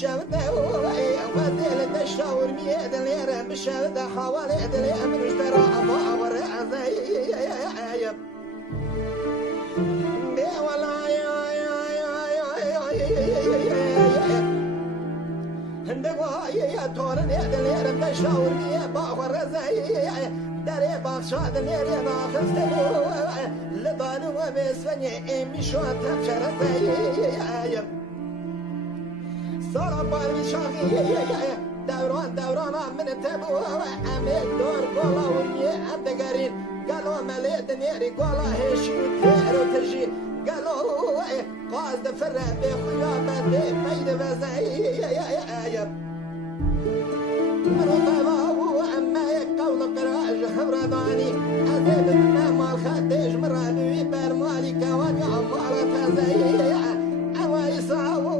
شبده وذيل تشاور ميد اليرة بشبده حوالي دلي من اشترى أبا ورأزي والله يا تورن يا دلير بشاور مية باور زي دري باشاد نيري باخستو لبانو بسني مشو تفشر زي صار بالي شاغي دوران من تبو امي دور قولا ورمي ابدغارين قالوا مليت نيري قولا هيش تيرو تجي قالوا قاصد فرع بخويا بدي ميد بزي مرطبة وأما يقول قراج خبرداني أذيب من مال خديج مرابي برمالي كوان يعمال تزي أما يسعو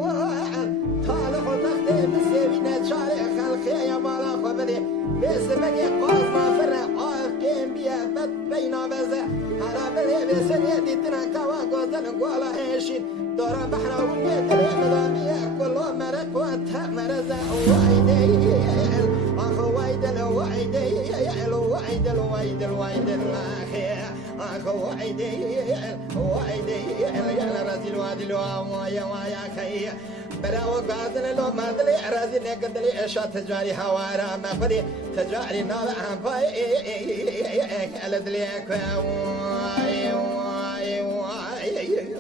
طالق تختي بسيبينة شارع خلقي يا مالا خبري بسبني قاص ما فرع كيم بيا بد بينا بزا هرابلي بسنيتي تنكوا قوزن قولا هيشين دورا بحرا ونيت المدامية كله مرك واتها مرزا وعيدي أخو وعيدل وعيدي وعيدل وعيدل وعيدل أخو وعيدي وعيدي يا رزيل وادل ويا ويا خي براو قازن لو مدلي رزيل نقدلي إشا تجاري هوارا مخدي تجاري نال أنفاي ألدلي كواي واي واي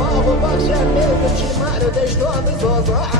Baba bak sen ne biçim ağrı deşto abi zoza